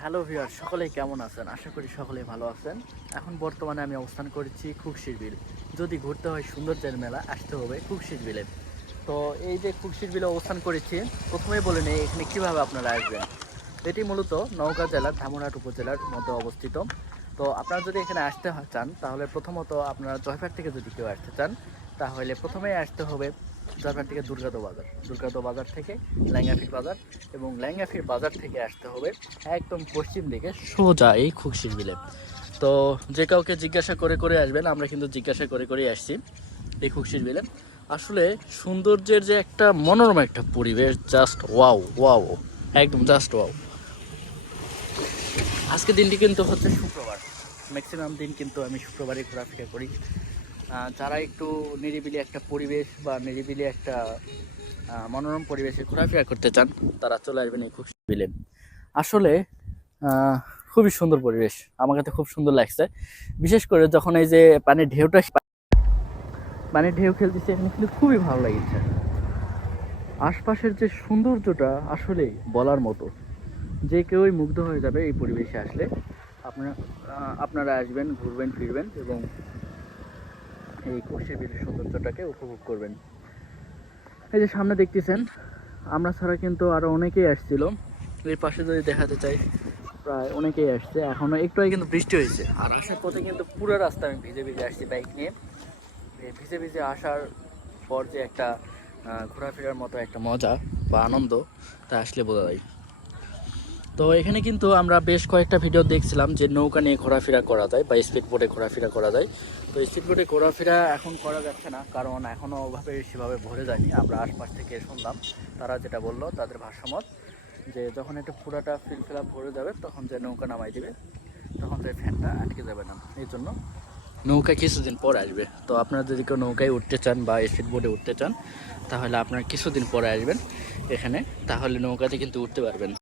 Hello viewer, সকলেই কেমন আছেন? আশা করি সকলেই ভালো আছেন। এখন বর্তমানে আমি অবস্থান করেছি খুকশির বিল। যদি ঘুরতে হয় সৌন্দর্যের মেলা, আসতে হবে খুকশির বিলে। তো এই যে খুকশির বিলে অবস্থান করেছি, প্রথমেই বলে নেই এখানে কীভাবে আপনারা আসবেন। এটি মূলত নওগাঁ জেলার ধামরাট উপজেলার মধ্যে অবস্থিত। তো আপনারা যদি এখানে আসতে চান, তাহলে প্রথমত আপনারা জয়পুরহাট থেকে যদি কেউ আসতে চান, তাহলে প্রথমেই আসতে হবে জয়পুরহাট থেকে দুর্গাদো বাজার থেকে ল্যাঙ্গাফির বাজার, এবং ল্যাঙ্গাফির বাজার থেকে আসতে হবে একদম পশ্চিম দিকে সোজা এই খুকশির বিলে। তো যে কাউকে জিজ্ঞাসা করে করে আসবেন, আমরা কিন্তু জিজ্ঞাসা করে করেই আসছি এই খুকশির বিলে। আসলে সৌন্দর্যের যে একটা মনোরম একটা পরিবেশ, জাস্ট ওয়াও ওয়াও, একদম জাস্ট ওয়াও। আজকে দিনটি কিন্তু হচ্ছে শুক্রবার, ম্যাক্সিমাম দিন কিন্তু আমি শুক্রবারে ঘোরাফেরা করি। যারা একটু নিরিবিলি একটা পরিবেশ বা নিরিবিলি একটা মনোরম পরিবেশে ঘোরাফেরা করতে চান, তারা চলে আসবেন এই খুকশি বিলে। আসলে খুবই সুন্দর পরিবেশ, আমার কাছে খুব সুন্দর লাগছে। বিশেষ করে যখন এই যে পানির ঢেউ খেলতেছে, এখানে কিন্তু খুবই ভালো লাগছে। আশপাশের যে সৌন্দর্যটা আসলেই বলার মতো, যে কেউই মুগ্ধ হয়ে যাবে এই পরিবেশে আসলে। আপনারা আসবেন, ঘুরবেন ফিরবেন এবং এই খুকশি বিলের সৌন্দর্যটাকে উপভোগ করবেন। এই যে সামনে দেখতেছেন, আমরা ছাড়া কিন্তু আরও অনেকেই আসছিল। এই পাশে যদি দেখাতে চাই, প্রায় অনেকেই আসছে। এখনও একটু আগে কিন্তু বৃষ্টি হয়েছে, আর আসার পথে কিন্তু পুরো রাস্তা আমি ভিজে ভিজে আসছি বাইক নিয়ে। ভিজে ভিজে আসার পর যে একটা ঘোরাফেরার মতো একটা মজা বা আনন্দ, তা আসলে বোঝা যায়। তো এখানে কিন্তু আমরা বেশ কয়েকটা ভিডিও দেখছিলাম যে নৌকা নিয়ে ঘোরাফেরা করা যায় বা স্পিড বোটে ঘোরাফেরা করা যায়। তো স্পিড বোটে ঘোরাফেরা এখন করা যাচ্ছে না, কারণ এখনও ওভাবে সেভাবে ভরে যায়নি। আমরা আশপাশ থেকে শুনলাম, তারা যেটা বললো তাদের ভাষ্যমত, যে যখন একটু পুরাটা ফিলফিল আপ ভরে যাবে, তখন যে নৌকা নামাই দিবে, তখন যে ফ্যানটা আটকে যাবে না। এই জন্য নৌকা কিছুদিন পর আসবে। তো আপনারা যদি কেউ নৌকায় উঠতে চান বা স্পিড বোটে উঠতে চান, তাহলে আপনারা কিছুদিন পরে আসবেন এখানে, তাহলে নৌকাতে কিন্তু উঠতে পারবেন।